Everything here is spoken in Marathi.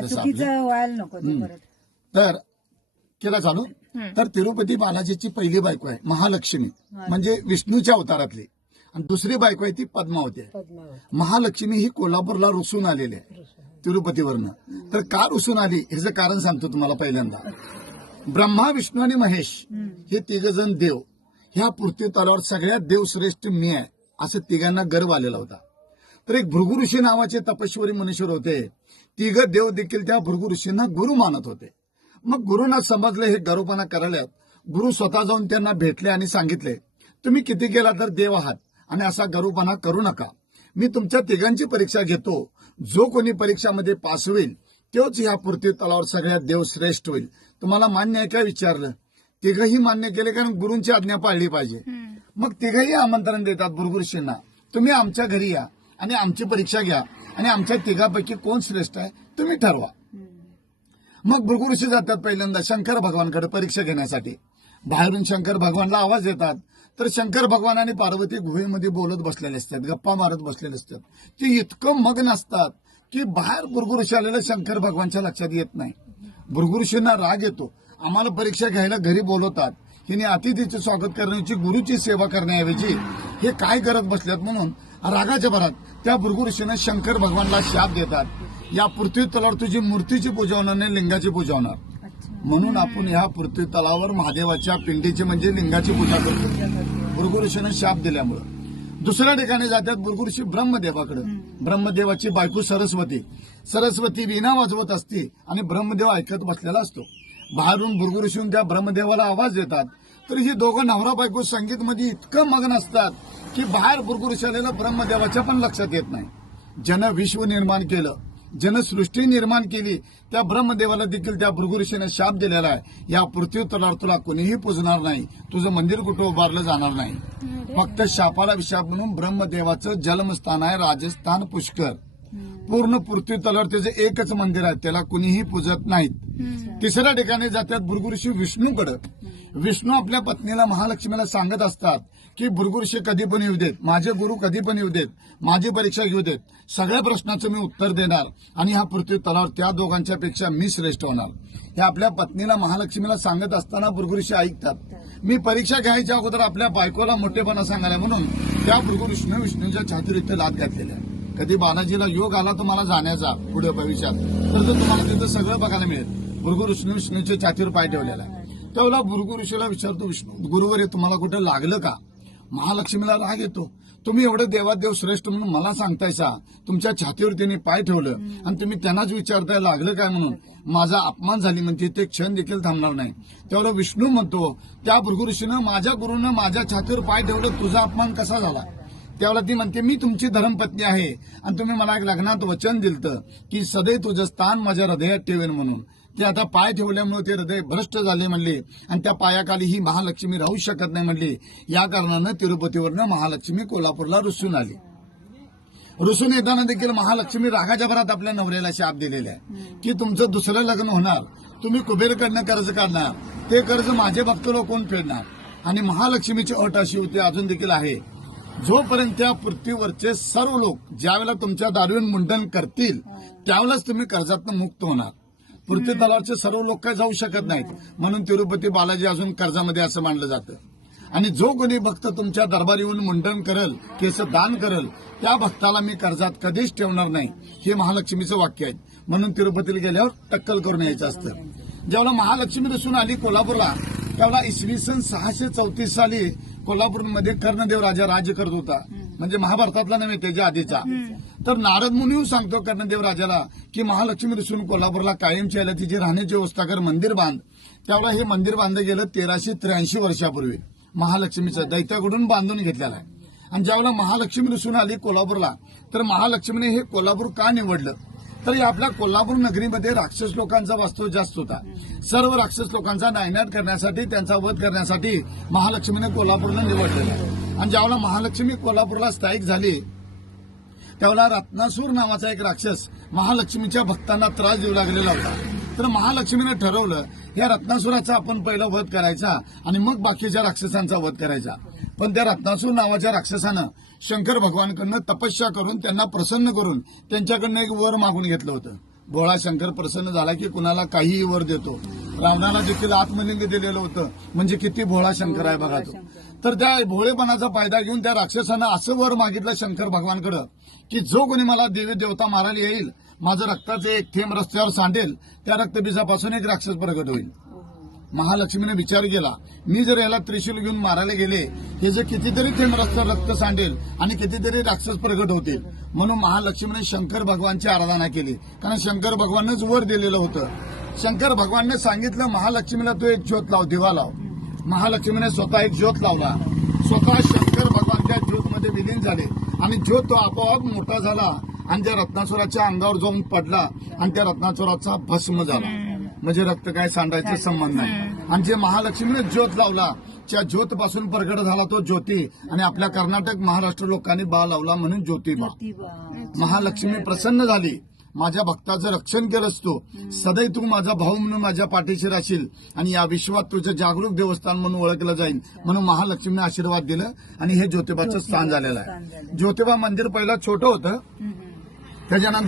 जसं चुकीचं व्हायला नको ते परत. तर केला चालू. तर तिरुपती बालाजीची पहिली बायको आहे महालक्ष्मी, म्हणजे विष्णूच्या अवतारातली, आणि दुसरी बायको आहे ती पद्मावती आहे. महालक्ष्मी ही कोल्हापूरला रुसून आलेली आहे तिरुपतीवरनं. तर का रुसून आली ह्याचं कारण सांगतो तुम्हाला. पहिल्यांदा ब्रह्मा, विष्णू आणि महेश हे तिघजण देव, ह्या पृथ्वी तलावर सगळ्यात देवश्रेष्ठ मी आहे असं तिघांना गर्व आलेला होता. तर एक भृगु ऋषी नावाचे तपस्वी मनुष्य होते. तिघ देव देखील त्या भृगु ऋषींना गुरु मानत होते. मग गुरुंना समजले हे गर्वपणा करायला. गुरु स्वतः जाऊन त्यांना भेटले आणि सांगितले, तुम्ही किती केला तर देव आहात आणि असा गर्वपणा करू नका. मी तुमच्या तिघांची परीक्षा घेतो. जो कोणी परीक्षामध्ये पास होईल तोच ह्या पृथ्वी तलावर सगळ्यात देव श्रेष्ठ होईल. तुम्हाला मान्य आहे काय विचारलं. तिघही मान्य केले, कारण गुरूंची आज्ञा पाळली पाहिजे. मग तिघही आमंत्रण देतात भृगु ऋषींना, तुम्ही आमच्या घरी या आणि आमची परीक्षा घ्या आणि आमच्या तिघापैकी कोण श्रेष्ठ आहे तुम्ही ठरवा. मग भृगु ऋषी जातात पहिल्यांदा शंकर भगवानकडे परीक्षा घेण्यासाठी. बाहेरून शंकर भगवानला आवाज येतात. तर शंकर भगवान आणि पार्वती गुहेमध्ये बोलत बसलेले असतात, गप्पा मारत बसलेले असतात. ते इतकं मग्न असतात की बाहेर भृगु ऋषी आलेलं शंकर भगवानच्या लक्षात येत नाही. भृगु ऋषींना राग येतो. आम्हाला परीक्षा घ्यायला घरी बोलवतात, हिने अतिथीचे स्वागत करण्याची, गुरुची सेवा करण्याऐवजी हे काय करत बसल्यात म्हणून रागाच्या भरात त्या भृगु ऋषीने शंकर भगवानला शाप देतात, या पृथ्वी तलावर तुझी मूर्तीची पूजा होणार नाही, लिंगाची पूजा होणार. म्हणून आपण ह्या पृथ्वी तलावर महादेवाच्या पिंडीची म्हणजे लिंगाची पूजा करतो भृगु ऋषीने शाप दिल्यामुळे. दुसऱ्या ठिकाणी जातात भृगु ऋषी ब्रह्मदेवाकडे. ब्रह्मदेवाची बायको सरस्वती वीणा वाजवत असते आणि ब्रह्मदेव ऐकत बसलेला असतो. बाहेरून भृगु ऋषी त्या ब्रह्मदेवाला आवाज देतात. तर ही दोघं नवरा बायको संगीतमध्ये इतकं मग्न असतात की बाहेर भृगु ऋषी आलेलं ब्रह्मदेवाच्या पण लक्षात येत नाही. जन विश्व निर्माण केलं, जनसृष्टी निर्माण केली, त्या ब्रह्मदेवाला देखील त्या भृगु ऋषीने शाप दिलेला आहे, या पृथ्वी तलावर तुला कोणीही पूजणार नाही, तुझं मंदिर कुठं उभारलं जाणार नाही. फक्त शापाला विशाप म्हणून ब्रह्मदेवाचं जन्मस्थान आहे राजस्थान पुष्कर. पूर्ण पृथ्वी तलावर त्याचं एकच मंदिर आहे, त्याला कुणीही पूजत नाहीत. तिसऱ्या ठिकाणी जातात भृगु ऋषी विष्णूकडे. विष्णू आपल्या पत्नीला महालक्ष्मीला सांगत असतात की भृगु ऋषी कधी पण येऊ देत, माझे गुरु कधी पण येऊ देत, माझी परीक्षा घेऊ देत, सगळ्या प्रश्नाचं मी उत्तर देणार आणि ह्या पृथ्वी तलावर त्या दोघांच्या पेक्षा मी श्रेष्ठ होणार. हे आपल्या पत्नीला महालक्ष्मीला सांगत असताना भृगु ऋषी ऐकतात. मी परीक्षा घ्यायच्या अगोदर आपल्या बायकोला मोठेपणा सांगायला म्हणून त्या भृगु ऋषीने विष्णूच्या छातीवर इथे लाद घातलेल्या. कधी बालाजीला योग आला तुम्हाला जाण्याचा पुढे भविष्यात, तर तुम्हाला तिथं सगळं बघायला मिळेल. भृगु ऋषीने विष्णूच्या छातीवर पाय ठेवलेला आहे. त्यावेळेला भृगु ऋषीला विचारतो विष्णू, गुरुवर तुम्हाला कुठं लागलं का. महालक्ष्मीला राग येतो. तुम्ही एवढे देवादेव श्रेष्ठ म्हणून मला सांगतायसा, तुमच्या छातीवर त्यांनी पाय ठेवलं आणि तुम्ही त्यांनाच विचारताय लागलं काय म्हणून. माझा अपमान झाली म्हणते, ते क्षण देखील थांबणार नाही. त्यावेळेला विष्णू म्हणतो त्या भृगु ऋषीनं माझ्या गुरुनं माझ्या छातीवर पाय ठेवलं, तुझा अपमान कसा झाला. त्यावेळेला ती म्हणते, मी तुमची धर्मपत्नी आहे आणि तुम्ही मला एक लग्नात वचन दिलतं की सदैव तुझं स्थान माझ्या हृदयात ठेवेन म्हणून. ते आता पाय ठेवल्यामुळे ते हृदय भ्रष्ट झाले म्हणले आणि त्या पायाखाली ही महालक्ष्मी राहू शकत नाही म्हणली. या कारणानं तिरुपतीवरनं महालक्ष्मी कोल्हापूरला रुसून आली. रुसून येताना देखील महालक्ष्मी रागाच्या भरात आपल्या नवऱ्याला शाप दिलेला आहे की तुमचं दुसरं लग्न होणार, तुम्ही कुबेरकडनं कर्ज काढणार, ते कर्ज माझे भक्त लोक कोण फेडणार. आणि महालक्ष्मीची अट अशी होती, अजून देखील आहे, जोपर्यंत त्या पृथ्वीवरचे सर्व लोक ज्यावेळेला तुमच्या दारुण मुंडन करतील त्यावेळेलाच तुम्ही कर्जातनं मुक्त होणार. पृथ्वी तलावरचे सर्व लोक काय जाऊ शकत नाहीत. म्हणून तिरुपती बालाजी अजून कर्जामध्ये असं मानलं जातं. आणि जो कोणी भक्त तुमच्या दरबार येऊन मुंडन करल, केस दान करल, त्या भक्ताला मी कर्जात कधीच ठेवणार नाही, हे महालक्ष्मीचं वाक्य आहे. म्हणून तिरुपतीला गेल्यावर टक्कल करून यायचं असतं. जेव्हा महालक्ष्मी रुसून आली कोल्हापूरला, त्यावेळेला इसवी सन 634 साली कोल्हापूरमध्ये कर्णदेव राजा राज्य करत होता. म्हणजे महाभारतातला नव्हे, त्याच्या आधीचा. तर नारद मुनी सांगतो कर्णदेव राजाला की महालक्ष्मी रुसून कोल्हापूरला कायमची आल्या, तिची राहण्याची व्यवस्था कर, मंदिर बांध. त्यावेळेला हे मंदिर बांधलं गेलं 1383 वर्षापूर्वी. महालक्ष्मीचं दैत्याकडून बांधून घेतलेलं आहे. आणि ज्यावेळेला महालक्ष्मी रुसून आली कोल्हापूरला, तर महालक्ष्मीने हे कोल्हापूर का निवडलं, तर आपल्या कोल्हापूर नगरीमध्ये राक्षस लोकांचा वास्तव जास्त होता. सर्व राक्षस लोकांचा नायनाट करण्यासाठी, त्यांचा वध करण्यासाठी महालक्ष्मीने कोल्हापूरला निवडलेलं आहे. आणि ज्यावेळेला महालक्ष्मी कोल्हापूरला स्थायिक झाली, त्यावेळेला रत्नासूर नावाचा एक राक्षस महालक्ष्मीच्या भक्तांना त्रास देऊ लागलेला होता. तर महालक्ष्मीने ठरवलं या रत्नासुराचा आपण पहिला वध करायचा आणि मग बाकीच्या राक्षसांचा वध करायचा. पण त्या रत्नासूर नावाच्या राक्षसानं शंकर भगवानकडनं तपस्या करून त्यांना प्रसन्न करून त्यांच्याकडनं एक वर मागून घेतलं होतं. भोळा शंकर प्रसन्न झाला की कुणाला काहीही वर देतो. रावणाला देखील आत्मलिंग दिलेलं होतं, म्हणजे किती भोळा शंकर आहे बघा तो. तर त्या भोळेपणाचा फायदा घेऊन त्या राक्षसानं असं वर मागितलं शंकर भगवानकडं की जो कोणी मला देवी देवता मारायला येईल, माझं रक्ताचं एक थेंब रस्त्यावर सांडेल, त्या रक्तबीजापासून एक राक्षस प्रगट होईल. महालक्ष्मीने विचार केला, मी जर याला त्रिशूल घेऊन मारायला गेले, हे जर कितीतरी थेंब रस्त्यावर रक्त सांडेल आणि कितीतरी राक्षस प्रगट होतील. म्हणून महालक्ष्मीने शंकर भगवानची आराधना केली, कारण शंकर भगवानच वर दिलेलं होतं. शंकर भगवानने सांगितलं महालक्ष्मीला तू एक ज्योत लाव, दिवा लाव. महालक्ष्मीने स्वतः एक ज्योत लावला. स्वतः शंकर भगवान त्या ज्योतमध्ये विलीन झाले आणि ज्योत तो आपोआप मोठा झाला आणि त्या रत्नासुराच्या अंगावर जाऊन पडला आणि त्या रत्नासुराचा भस्म झाला. म्हणजे रक्त काय सांडायचा संबंध नाही. आणि जे महालक्ष्मीने ज्योत लावला, त्या ज्योत पासून प्रगट झाला तो ज्योती, आणि आपल्या कर्नाटक महाराष्ट्र लोकांनी बा लावला म्हणून ज्योतिबा. महालक्ष्मी प्रसन्न झाली, माझ्या भक्ताचं रक्षण केलंस तू, सदैव तू माझा भाऊ म्हणून माझ्या पाठीशी राहशील आणि या विश्वात तुझं जागरूक देवस्थान म्हणून ओळखलं जाईल. म्हणून महालक्ष्मीने आशीर्वाद दिलं आणि हे ज्योतिबाचं स्थान झालेलं आहे. ज्योतिबा मंदिर पहिलं छोटं होतं, त्याच्यानंतर